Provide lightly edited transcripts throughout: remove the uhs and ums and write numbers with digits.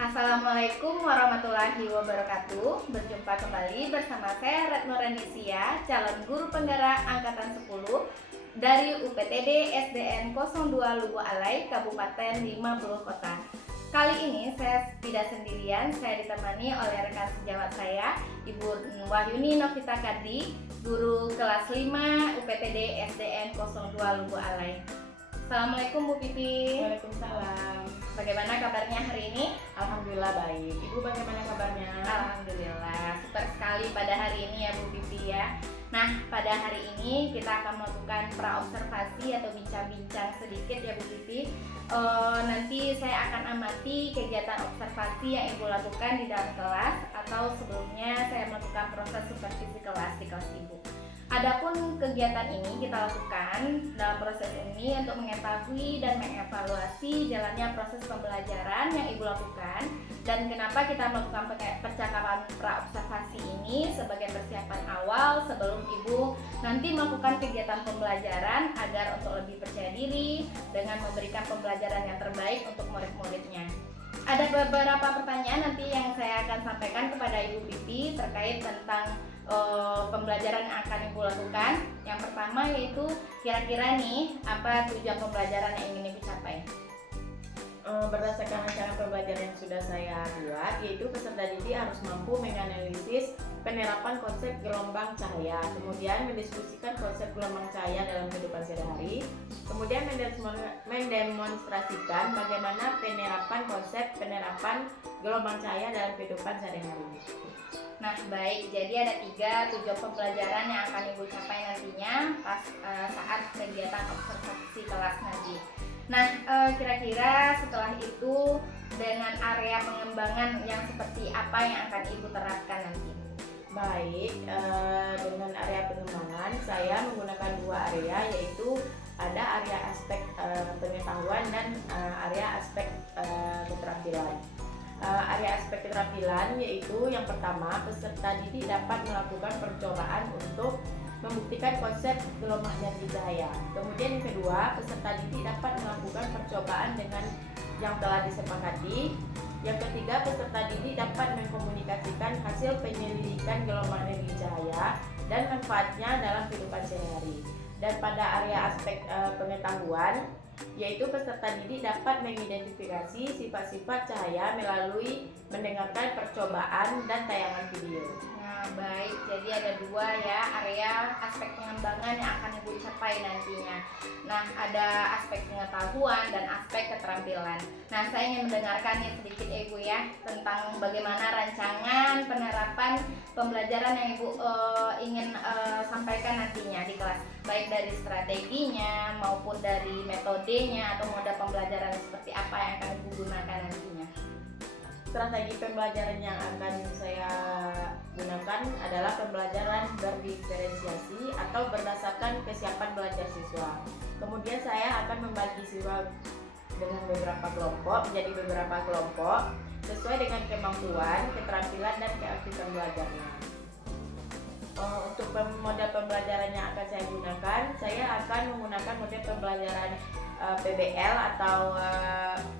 Assalamualaikum warahmatullahi wabarakatuh. Berjumpa kembali bersama saya Retno Renisia, calon guru penggerak angkatan 10 dari UPTD SDN 02 Lubu Alai, Kabupaten 50 Kota. Kali ini saya tidak sendirian, saya ditemani oleh rekan sejawat saya, Ibu Wahyuni Novita Kadri, guru kelas 5 UPTD SDN 02 Lubu Alai. Assalamualaikum Bu Pipi. Waalaikumsalam. Bagaimana kabarnya hari ini? Alhamdulillah baik. Ibu bagaimana kabarnya? Alhamdulillah, super sekali pada hari ini ya Bu Pipi ya. Nah, pada hari ini kita akan melakukan praobservasi atau bincang-bincang sedikit ya Bu Pipi. Nanti saya akan amati kegiatan observasi yang Ibu lakukan di dalam kelas, atau sebelumnya saya melakukan proses supervisi kelas di kelas Ibu. Adapun kegiatan ini kita lakukan dalam proses ini untuk mengetahui dan mengevaluasi jalannya proses pembelajaran yang Ibu lakukan, dan kenapa kita melakukan percakapan praobservasi ini sebagai persiapan awal sebelum Ibu nanti melakukan kegiatan pembelajaran agar untuk lebih percaya diri dengan memberikan pembelajaran yang terbaik untuk murid-muridnya. Ada beberapa pertanyaan nanti yang saya akan sampaikan kepada Ibu Pipi terkait tentang pembelajaran yang akan Ibu lakukan. Yang pertama yaitu kira-kira nih apa tujuan pembelajaran yang ingin Ibu capai? Berdasarkan rancangan pembelajaran yang sudah saya buat, yaitu peserta didik harus mampu menganalisis penerapan konsep gelombang cahaya, kemudian mendiskusikan konsep gelombang cahaya dalam kehidupan sehari-hari, kemudian mendemonstrasikan bagaimana penerapan gelombang cahaya dalam kehidupan sehari-hari. Nah baik, jadi ada 3 tujuan pembelajaran yang akan Ibu capai nantinya saat kegiatan observasi kelas nanti. Nah kira-kira setelah itu dengan area pengembangan yang seperti apa yang akan Ibu terapkan nanti? Baik, dengan area pengembangan saya menggunakan 2 area, yaitu ada area aspek pengetahuan dan area aspek keterampilan. Area aspek keterampilan yaitu yang pertama, peserta didik dapat melakukan percobaan untuk membuktikan konsep gelombang energi cahaya. Kemudian yang kedua, peserta didik dapat melakukan percobaan dengan yang telah disepakati. Yang ketiga, peserta didik dapat mengkomunikasikan hasil penyelidikan gelombang energi cahaya dan manfaatnya dalam kehidupan sehari-hari. Dan pada area aspek pengetahuan, yaitu peserta didik dapat mengidentifikasi sifat-sifat cahaya melalui mendengarkan percobaan dan tayangan video. Nah baik, jadi ada 2 ya area aspek pengembangan yang akan Ibu capai nantinya. Nah ada aspek pengetahuan dan aspek keterampilan. Nah saya ingin mendengarkan nih sedikit Ibu ya tentang bagaimana rancangan penerapan pembelajaran yang Ibu ingin sampaikan nantinya di kelas, baik dari strateginya maupun dari metodenya atau moda pembelajaran seperti apa yang akan Ibu gunakan nantinya. Strategi pembelajaran yang akan saya gunakan adalah pembelajaran berdiferensiasi atau berdasarkan kesiapan belajar siswa. Kemudian saya akan membagi siswa dengan beberapa kelompok menjadi beberapa kelompok sesuai dengan kemampuan, keterampilan, dan keaktifan belajarnya. Untuk model pembelajaran yang akan saya gunakan, saya akan menggunakan model pembelajaran PBL atau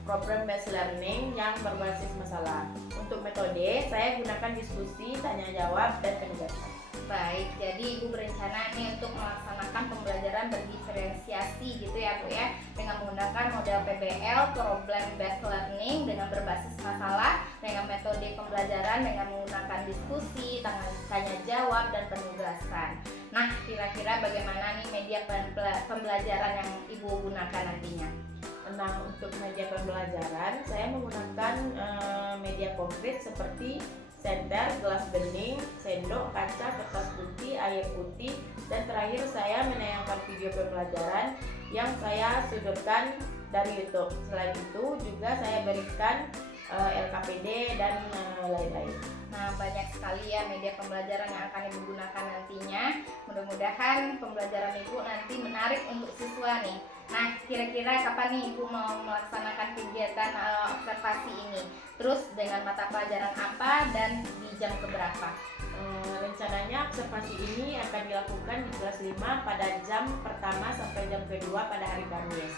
Problem Based Learning yang berbasis masalah. Untuk metode, saya gunakan diskusi, tanya jawab, dan penugasan. Baik, jadi Ibu berencana nih untuk melaksanakan pembelajaran berdiferensiasi gitu ya Bu ya, dengan menggunakan model PBL, Problem Based Learning, dengan berbasis masalah, dengan metode pembelajaran dengan menggunakan diskusi, tanya jawab, dan penugasan. Nah kira-kira bagaimana nih media pembelajaran yang Ibu gunakan nantinya? Nah, untuk media pembelajaran saya menggunakan media konkret seperti senter, gelas bening, sendok, kaca, kertas putih, air putih, dan terakhir saya menayangkan video pembelajaran yang saya sudutkan dari YouTube. Selain itu juga saya berikan LKPD dan lain-lain. Nah banyak sekali ya media pembelajaran yang akan Ibu gunakan nantinya. Mudah-mudahan pembelajaran Ibu nanti menarik untuk siswa nih. Nah kira-kira kapan nih Ibu mau melaksanakan kegiatan observasi ini? Terus dengan mata pelajaran apa dan di jam keberapa? Rencananya observasi ini akan dilakukan di kelas 5 pada jam pertama sampai jam kedua pada hari Kamis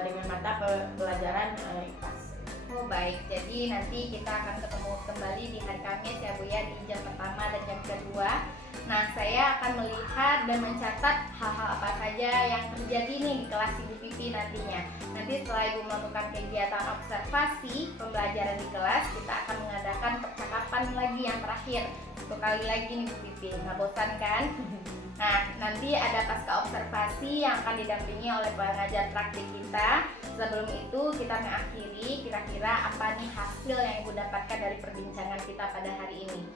dengan mata pelajaran IPAS. Oh baik. baik. Jadi nanti kita akan ketemu kembali di hari Kamis ya Bu ya, di jam pertama dan jam kedua. Nah, saya akan melihat dan mencatat hal-hal apa saja yang terjadi nih di kelas Ibu Pipi nantinya. Nanti setelah Ibu melakukan kegiatan observasi pembelajaran di kelas, kita akan mengadakan percakapan lagi yang terakhir. Satu kali lagi nih Bu Pipi, nggak bosan kan? Nah, nanti ada pasca observasi yang akan didampingi oleh pengajar praktik kita. Sebelum itu kita mengakhiri kira-kira apa nih hasil yang Ibu dapatkan dari perbincangan kita pada hari ini.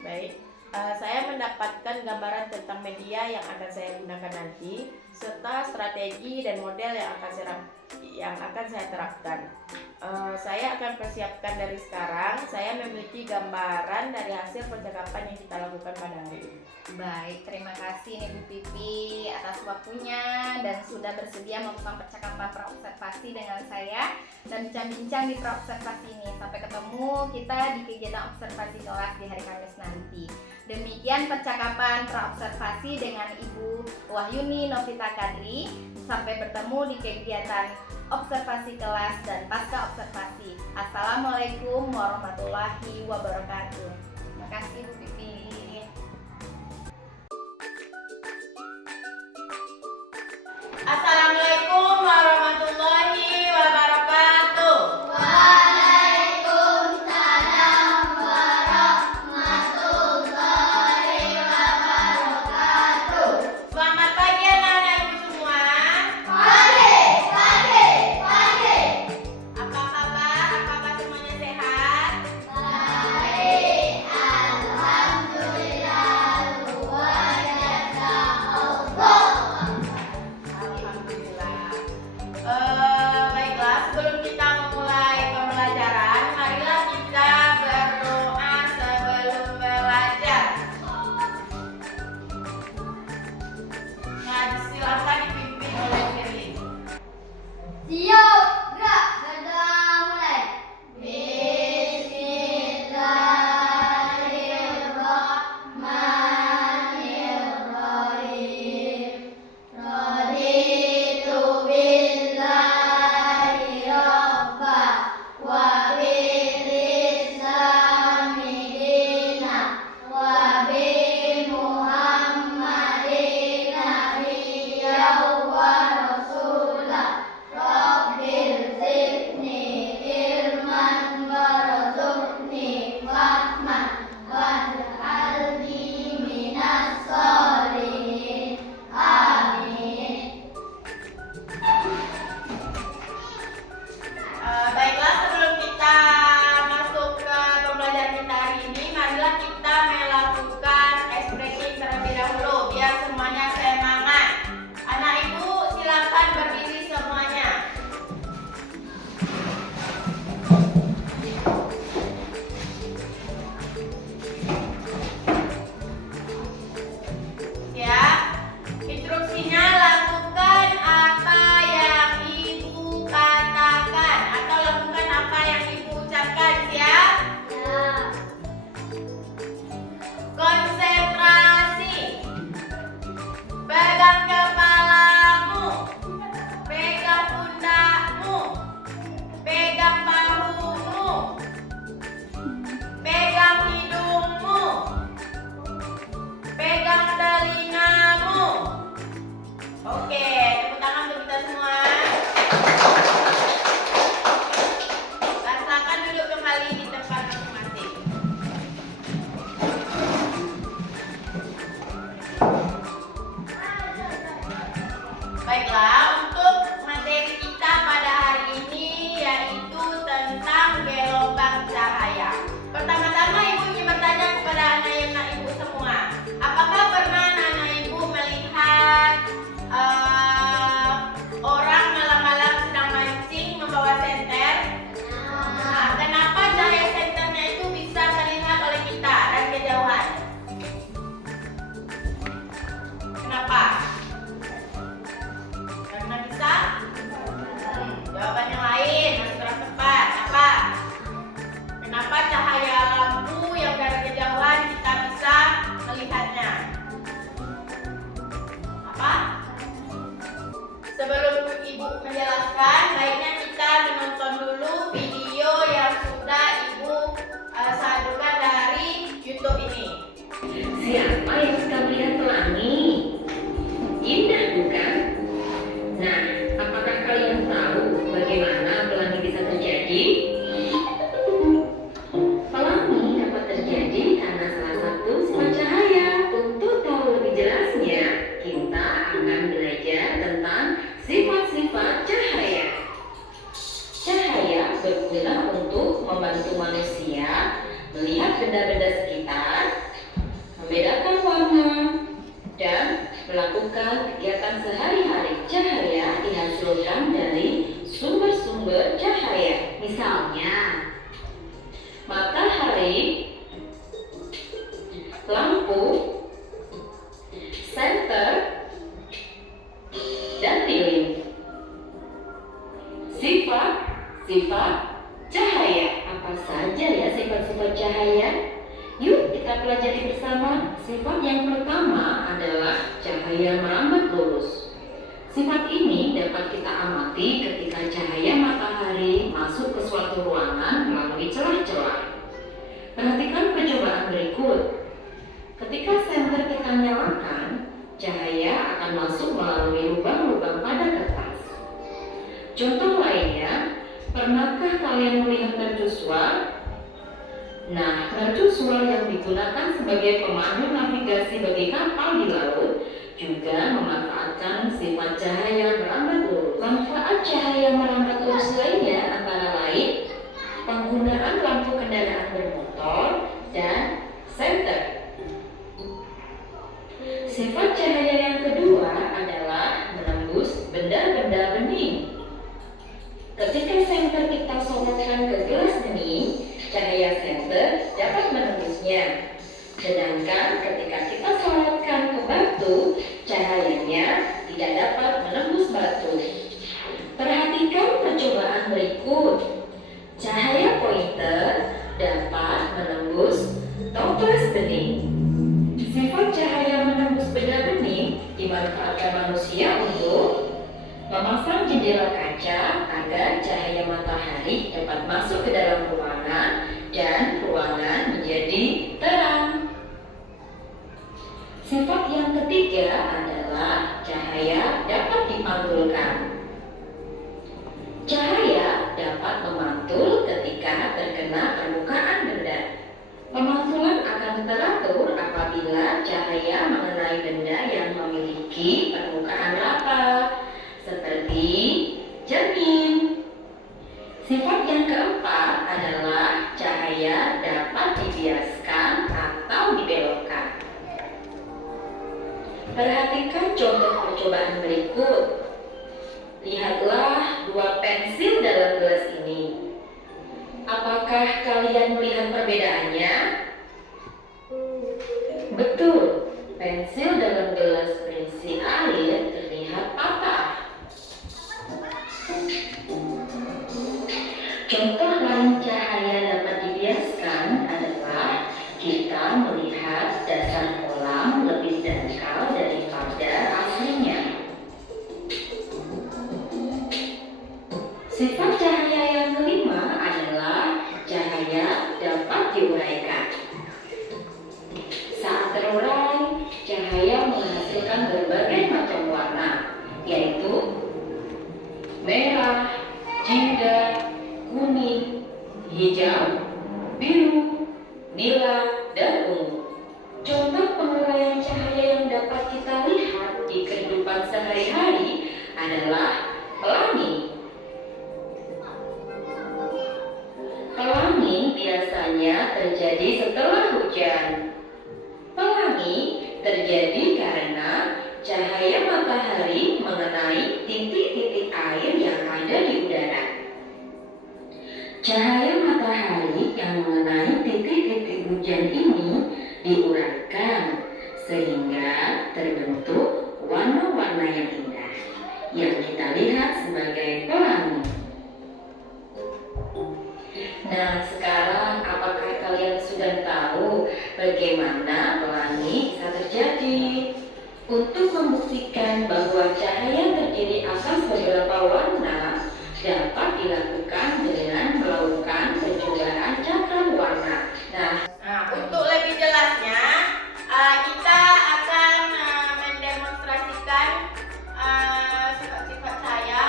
Baik. Saya mendapatkan gambaran tentang media yang akan saya gunakan nanti, serta strategi dan model yang akan saya terapkan. Saya akan persiapkan dari sekarang. Saya memiliki gambaran dari hasil percakapan yang kita lakukan pada hari ini. Baik, terima kasih nih Bu Pipi atas waktunya dan sudah bersedia melakukan percakapan praobservasi dengan saya dan bincang-bincang di praobservasi ini. Sampai ketemu kita di kegiatan observasi kelas di hari Kamis nanti. Demikian percakapan praobservasi dengan Ibu Wahyuni Novita Kadri. Sampai bertemu di kegiatan observasi kelas dan pasca observasi. Assalamualaikum warahmatullahi wabarakatuh. Terima kasih Bu Pipi. Assalamualaikum warahmatullahi wabarakatuh. Waalaikumsalam warahmatullahi wabarakatuh. Selamat pagi anak-anak ibu semua. Pagi. Apa kabar? Apakah semuanya sehat? Baik, alhamdulillah. melihat benda-benda sekitar, membedakan warna, dan melakukan kegiatan sehari-hari. Cahaya dihasilkan dari sumber-sumber cahaya. Misalnya, matahari, lampu, senter, dan lilin. Sifat cahaya. Apa saja ya sifat-sifat cahaya? Yuk kita pelajari bersama. Sifat yang pertama adalah cahaya merambat lurus. Sifat ini dapat kita amati ketika cahaya matahari masuk ke suatu ruangan melalui celah-celah. Perhatikan percobaan berikut. Ketika senter kita nyalakan, cahaya akan masuk melalui lubang-lubang pada kertas. Contoh lainnya, pernahkah kalian melihat mercusuar? Nah, mercusuar yang digunakan sebagai pemandu navigasi bagi kapal di laut juga memanfaatkan sifat cahaya merambat lurus. Manfaat cahaya merambat lurus lainnya antara lain penggunaan lampu kendaraan bermotor dan senter. Sifat cahaya yang kedua adalah menembus benda-benda bening. Ketika senter kita sorotkan ke gelas bening, cahaya senter dapat menembusnya. Sedangkan ketika kita sorotkan ke batu, cahayanya tidak dapat menembus batu. Perhatikan percobaan berikut. Cahaya pointer dapat menembus toples bening. Sifat cahaya menembus benda bening dimanfaatkan manusia untuk memasang jendela kaca agar cahaya matahari dapat masuk ke dalam ruangan dan ruangan menjadi terang. Sifat yang ketiga adalah cahaya dapat dipantulkan. Cahaya dapat memantul ketika terkena permukaan benda. Pemantulan akan teratur apabila cahaya mengenai benda yang memiliki permukaan rata, seperti cermin. Sifat yang keempat adalah cahaya dapat dibiaskan atau dibelokkan. Perhatikan contoh percobaan berikut. Lihatlah dua pensil dalam gelas ini. Apakah kalian melihat perbedaannya? Betul, pensil dalam gelas berisi air terlihat patah. Contoh lain cahaya dapat dibiaskan adalah kita melihat dasar kolam lebih dangkal daripada aslinya. Sifat cahaya yang kelima adalah cahaya dapat diuraikan. Saat terurai, cahaya menghasilkan berbagai macam warna, yaitu merah, jingga, kuning, hijau, biru, nila, dan ungu. Contoh penguraian cahaya yang dapat kita lihat di kehidupan sehari-hari adalah pelangi. Pelangi biasanya terjadi setelah hujan. Pelangi terjadi karena cahaya matahari mengenai titik-titik air yang ada di udara. Cahaya matahari yang mengenai titik-titik hujan ini diuraikan sehingga terbentuk warna-warna yang indah yang kita lihat sebagai pelangi. Nah, sekarang apakah kalian sudah tahu bagaimana pelangi bisa terjadi? Untuk membuktikan bahwa cahaya terdiri atas beberapa warna, dapat dilakukan dengan melakukan percobaan cakram warna. Nah, untuk lebih jelasnya, kita akan mendemonstrasikan sifat-sifat cahaya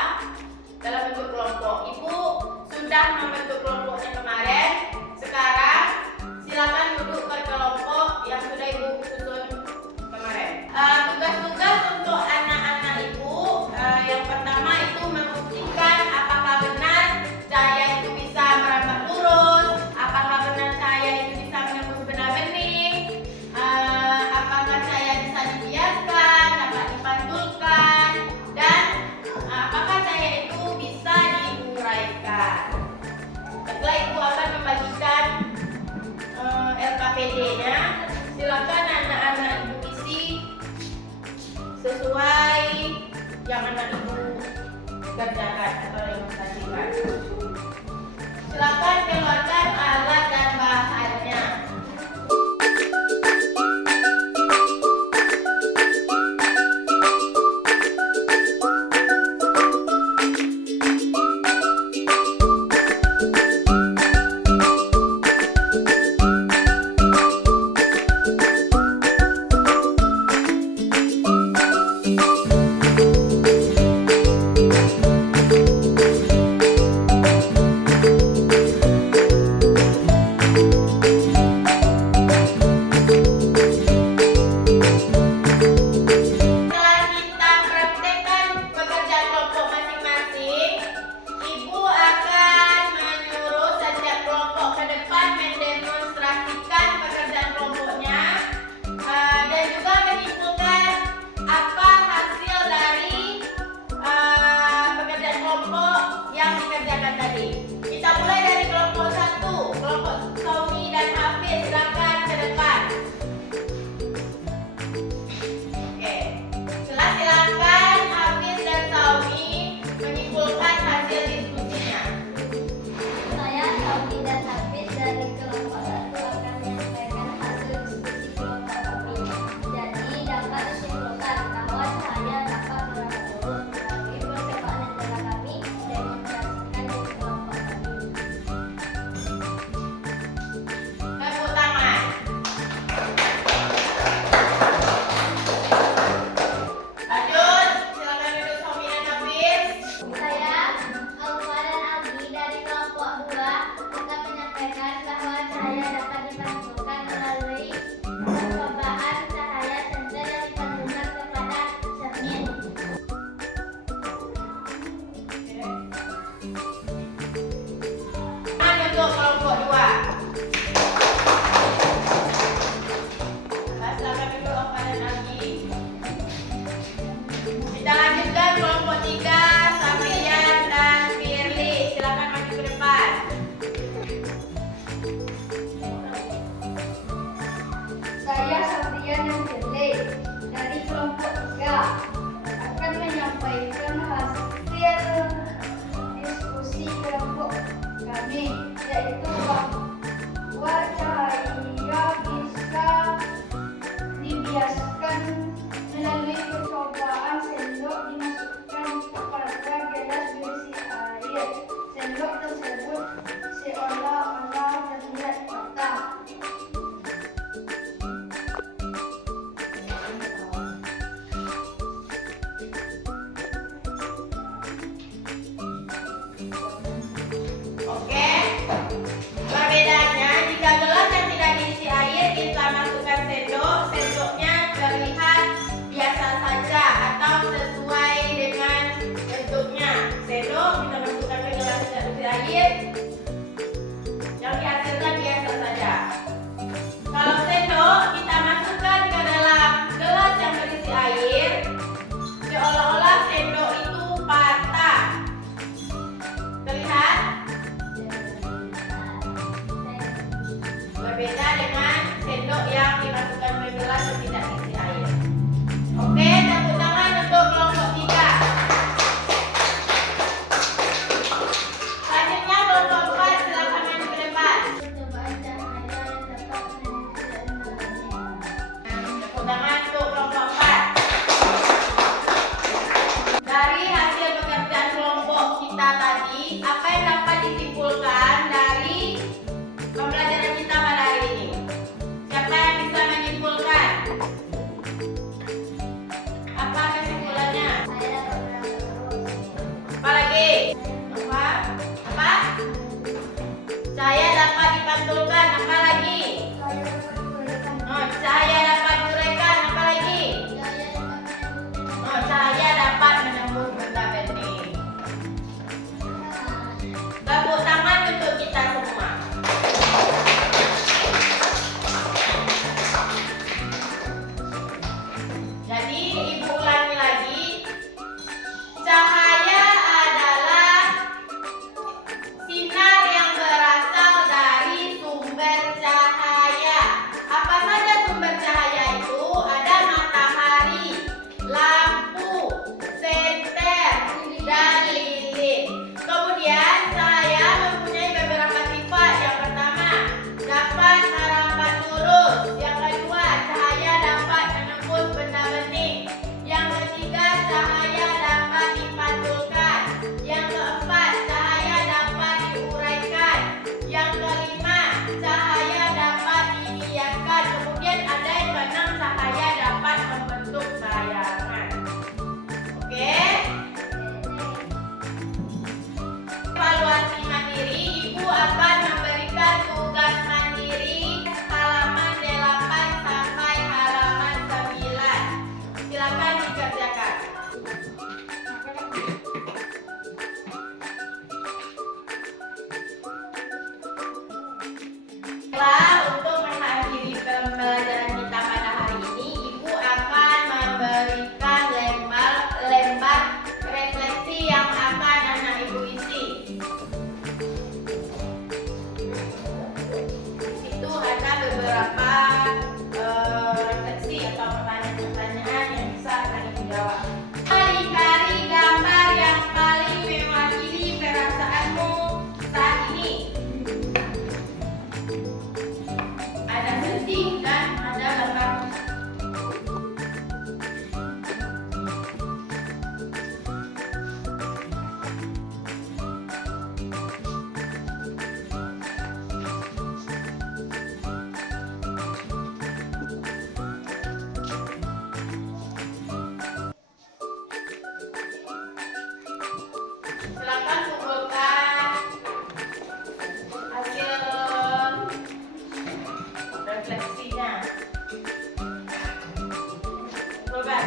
dalam bentuk kelompok. Ibu sudah membentuk kelompoknya kemarin. Sekarang silakan duduk berkelompok yang sudah Ibu susun kemarin. Tugas-tugas untuk anak-anak Ibu, yang pertama itu membuktikan apakah benar Cahaya dapat dipantulkan, apa lagi? Oh, cahaya dapat diuraikan, apa lagi? Oh, cahaya dapat menembus benda bening. Tepuk tangan untuk kita semua. Jadi ibu ulangi lagi. Cahaya adalah sinar yang berasal dari sumber cahaya. Apa saja sumber cahaya itu? Ada matahari, lampu, senter, dan lilin. Kemudian cahaya mempunyai beberapa sifat. Yang pertama, dapat merambat lurus. Yang kedua, cahaya dapat menembus benda bening. Yang ketiga, cahaya dapat dipantulkan. Yang keempat, cahaya dapat diuraikan. Yang kelima, cahaya dapat dihiaskan. Kemudian ada yang keenam, cahaya dapat membentuk bayangan. Oke? Evaluasi mandiri, ibu akan memberikan tugas mandiri halaman 8 sampai halaman 9. Silakan dikerjakan. Setelah untuk mengakhiri pembelajaran kita pada hari ini, ibu akan memberikan lembar refleksi yang akan anak ibu isi. Di situ ada beberapa refleksi atau pertanyaan-pertanyaan yang bisa akan ibu jawab. Cari gambar yang paling mewakili perasaanmu saat ini. Ada sedih dan ada gambar. Silakan kumpulkan hasil refleksinya. Kumpulkan.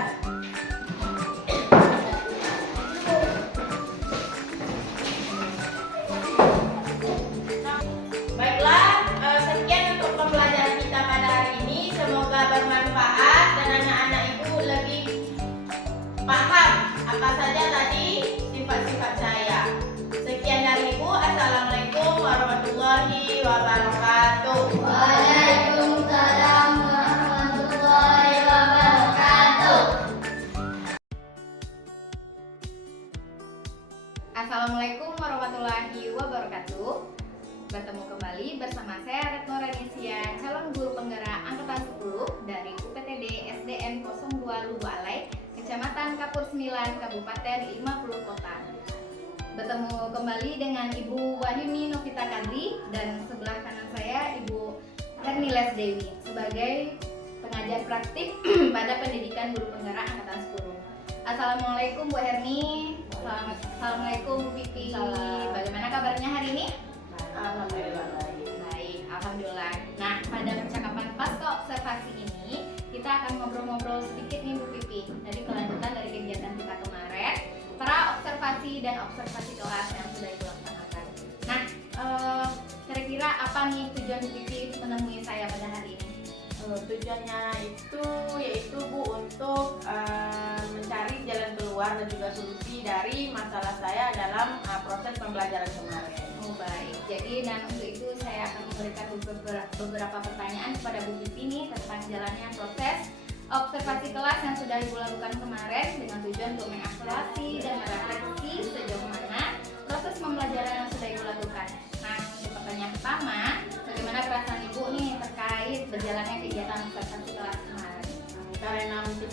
Baiklah, sekian untuk pembelajaran kita pada hari ini. Semoga bermanfaat dan anak-anak ibu lebih paham apa saja tadi sifat-sifat saya. Sekian dari ibu. Assalamualaikum warahmatullahi wabarakatuh. Waalaikumsalam warahmatullahi wabarakatuh. Assalamualaikum warahmatullahi wabarakatuh. Bertemu kembali bersama saya Retno Ranisya, calon guru penggerak angkatan 10 dari UPTD SDN 02 Lubu Alai, Kecamatan Kapur 9, Kabupaten 50 Kota. Bertemu kembali dengan Ibu Wahyuni Novita Kadri dan sebelah kanan saya Ibu Herni Lesdewi sebagai pengajar praktik pada pendidikan guru penggerak angkatan 10. Assalamualaikum Bu Herni. Assalamualaikum Bu Pipi. Salam. Bagaimana kabarnya hari ini? Alhamdulillah baik. Baik, alhamdulillah. Nah, pada percakapan pasca observasi ini, kita akan ngobrol-ngobrol sedikit nih Bu Pipi. Jadi kelanjutan dari kegiatan kita kemarin, para observasi dan observasi kelas yang sudah dilaksanakan. Nah, kira-kira apa nih tujuan Bu Pipi menemui saya pada hari ini? Tujuannya itu yaitu Bu untuk mencari jalan keluar dan juga solusi dari masalah saya dalam proses pembelajaran kemarin. Oh baik, jadi dan untuk itu saya akan memberikan beberapa pertanyaan kepada Bu Pipi nih tentang jalannya proses observasi kelas yang sudah Ibu lakukan kemarin dengan tujuan untuk mengevaluasi dan merefleksi sejauh mana proses pembelajaran yang sudah Ibu lakukan. Nah, untuk pertanyaan pertama, bagaimana perasaan Ibu nih terkait berjalannya kegiatan observasi kelas kemarin? Karena mungkin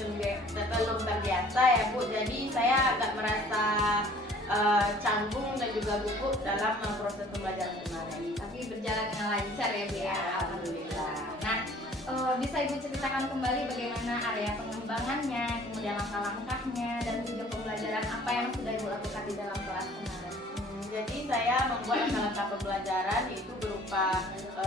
belum terbiasa ya Bu, jadi saya agak merasa canggung dan juga gugup dalam proses pembelajaran kemarin. Tapi berjalan dengan lancar ya Bu ya, alhamdulillah. Nah, bisa Ibu ceritakan kembali bagaimana area pengembangannya, kemudian langkah-langkahnya, dan tujuan pembelajaran apa yang sudah Ibu lakukan di dalam kelas kemarin? Jadi saya membuat langkah-langkah pembelajaran yaitu berupa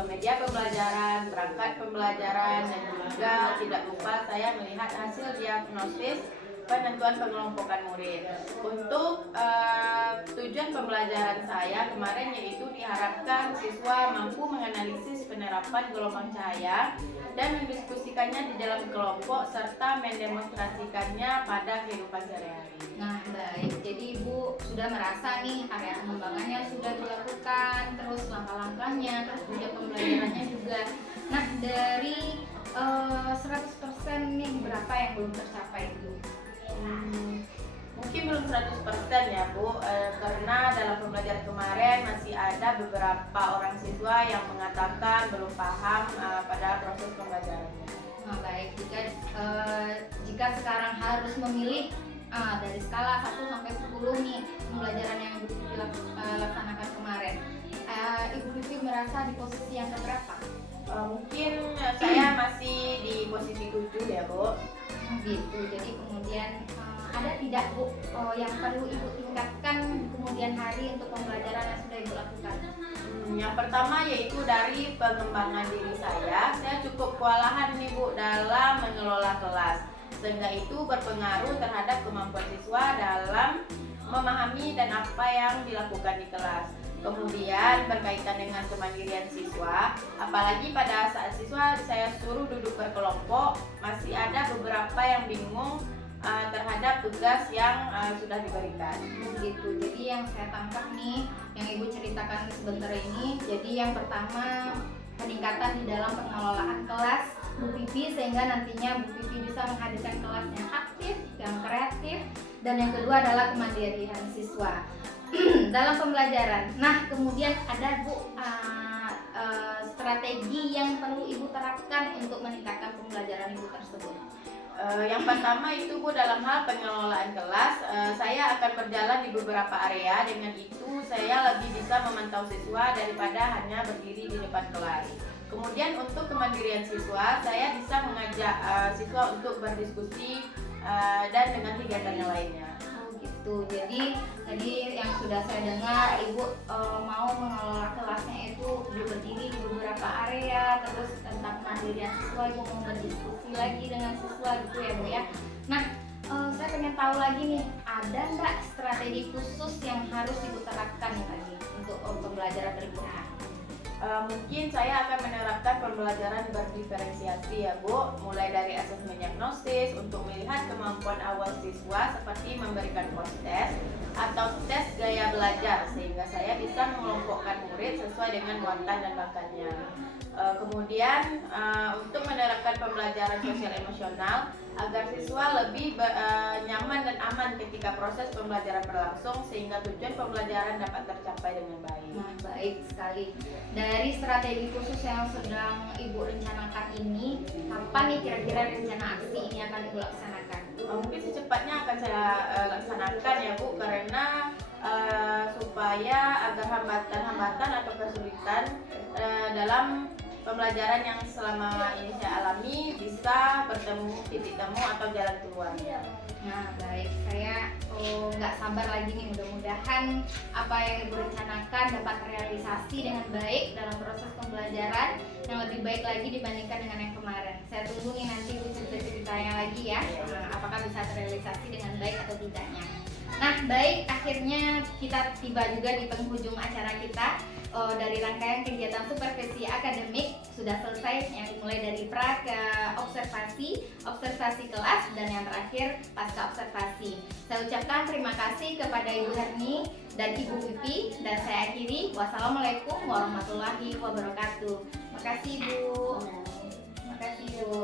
media pembelajaran, perangkat pembelajaran, dan juga tidak lupa saya melihat hasil diagnosis penentuan pengelompokan murid. Untuk tujuan pembelajaran saya kemarin yaitu diharapkan siswa mampu menganalisis penerapan gelombang cahaya dan mendiskusikannya di dalam kelompok serta mendemonstrasikannya pada kehidupan sehari-hari. Nah, baik. Jadi Ibu sudah merasa nih area pengembangannya sudah dilakukan, terus langkah-langkahnya, terus juga pembelajarannya juga. Nah, dari 100% nih berapa yang belum tercapai itu? Mungkin belum 100% ya Bu, karena dalam pembelajaran kemarin masih ada beberapa orang siswa yang mengatakan belum paham pada proses pembelajarannya. Nah, baik. Jika sekarang harus memilih dari skala 1 sampai 10 nih pembelajaran yang Ibu Pipi laksanakan kemarin, Ibu Pipi merasa di posisi yang keberapa? Mungkin saya masih di posisi 7 ya Bu. Gitu. Jadi kemudian ada tidak Bu yang perlu Ibu tingkatkan di kemudian hari untuk pembelajaran yang sudah Ibu lakukan? Yang pertama yaitu dari pengembangan diri saya cukup kewalahan nih Bu dalam mengelola kelas, sehingga itu berpengaruh terhadap kemampuan siswa dalam memahami dan apa yang dilakukan di kelas. Kemudian berkaitan dengan kemandirian siswa, apalagi pada saat siswa saya suruh duduk berkelompok, masih ada beberapa yang bingung terhadap tugas yang sudah diberikan. Gitu. Jadi yang saya tangkap nih, yang Ibu ceritakan sebentar ini, jadi yang pertama peningkatan di dalam pengelolaan kelas Bu Pipi sehingga nantinya Bu Pipi bisa menghadirkan kelas yang aktif, yang kreatif, dan yang kedua adalah kemandirian siswa dalam pembelajaran. Nah, kemudian ada Bu strategi yang perlu Ibu terapkan untuk meningkatkan pembelajaran Ibu tersebut. Yang pertama itu Bu, dalam hal pengelolaan kelas, saya akan berjalan di beberapa area. Dengan itu saya lebih bisa memantau siswa daripada hanya berdiri di depan kelas. Kemudian untuk kemandirian siswa, saya bisa mengajak siswa untuk berdiskusi dan dengan kegiatan yang lainnya. Gitu. Jadi tadi yang sudah saya dengar Ibu mau mengelola kelasnya itu berdiri di beberapa area, terus tentang kemandirian siswa Ibu mau berdiskusi lagi dengan siswa gitu ya Bu ya. Nah, saya pengen tahu lagi nih, ada nggak strategi khusus yang harus Ibu terapkan lagi untuk pembelajaran berikutnya? Mungkin saya akan menerapkan pembelajaran berdiferensiasi ya Bu, mulai dari asesmen diagnosis untuk melihat kemampuan awal siswa seperti memberikan post-test atau tes gaya belajar sehingga saya bisa mengelompokkan murid sesuai dengan muatan dan bakatnya. Kemudian untuk menerapkan pembelajaran sosial emosional agar siswa lebih nyaman dan aman ketika proses pembelajaran berlangsung sehingga tujuan pembelajaran dapat tercapai dengan baik. Nah, baik sekali. Dari strategi khusus yang sedang Ibu rencanakan ini, kapan nih kira-kira rencana aksi ini akan Ibu laksanakan? Mungkin secepatnya akan saya laksanakan ya Bu, karena supaya agar hambatan-hambatan atau kesulitan dalam pembelajaran yang selama ini saya alami bisa bertemu titik temu atau jalan keluarnya. Nah, baik. Saya nggak sabar lagi nih, mudah-mudahan apa yang Ibu rencanakan dapat terrealisasi dengan baik dalam proses pembelajaran yang lebih baik lagi dibandingkan dengan yang kemarin. Saya tunggu nih nanti Ibu cerita-ceritanya lagi ya, apakah bisa terrealisasi dengan baik atau tidaknya. Nah, baik, akhirnya kita tiba juga di penghujung acara kita. Dari rangkaian kegiatan supervisi akademik sudah selesai, yang dimulai dari pra ke observasi kelas, dan yang terakhir pasca observasi. Saya ucapkan terima kasih kepada Ibu Herni dan Ibu Pipi, dan saya akhiri, wassalamualaikum warahmatullahi wabarakatuh. Makasih Bu. Makasih Bu.